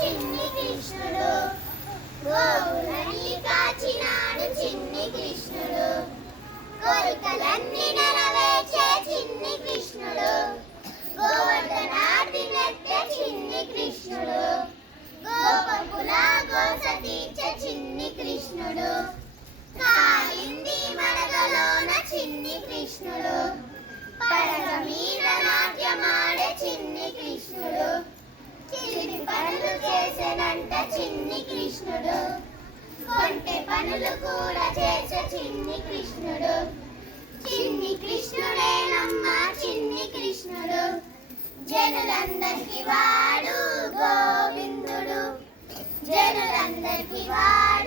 చిన్ని కృష్ణుడు. గోవులన్నీ కాచినాడు చిన్ని కృష్ణుడు. కోరికలన్నీ నెరవేర్చే చిన్ని కృష్ణుడు. గోవర్ధనార్తి నెట్టే చిన్ని కృష్ణుడు. గోపకుల గోస తీర్చే చిన్ని కృష్ణుడు. కాలింది మడగలోన చిన్ని కృష్ణుడు. పడగ మీద కృష్ణుడు. చిలిపి పనులు చేసేనంట చిన్ని కృష్ణుడు. కొంటె పనులు కూడా చేసే చిన్ని కృష్ణుడు. చిన్ని కృష్ణుడేనమ్మా చిన్ని కృష్ణుడు. జనులందరికి వాడు గోవిందుడు. జనులందరికి వాడు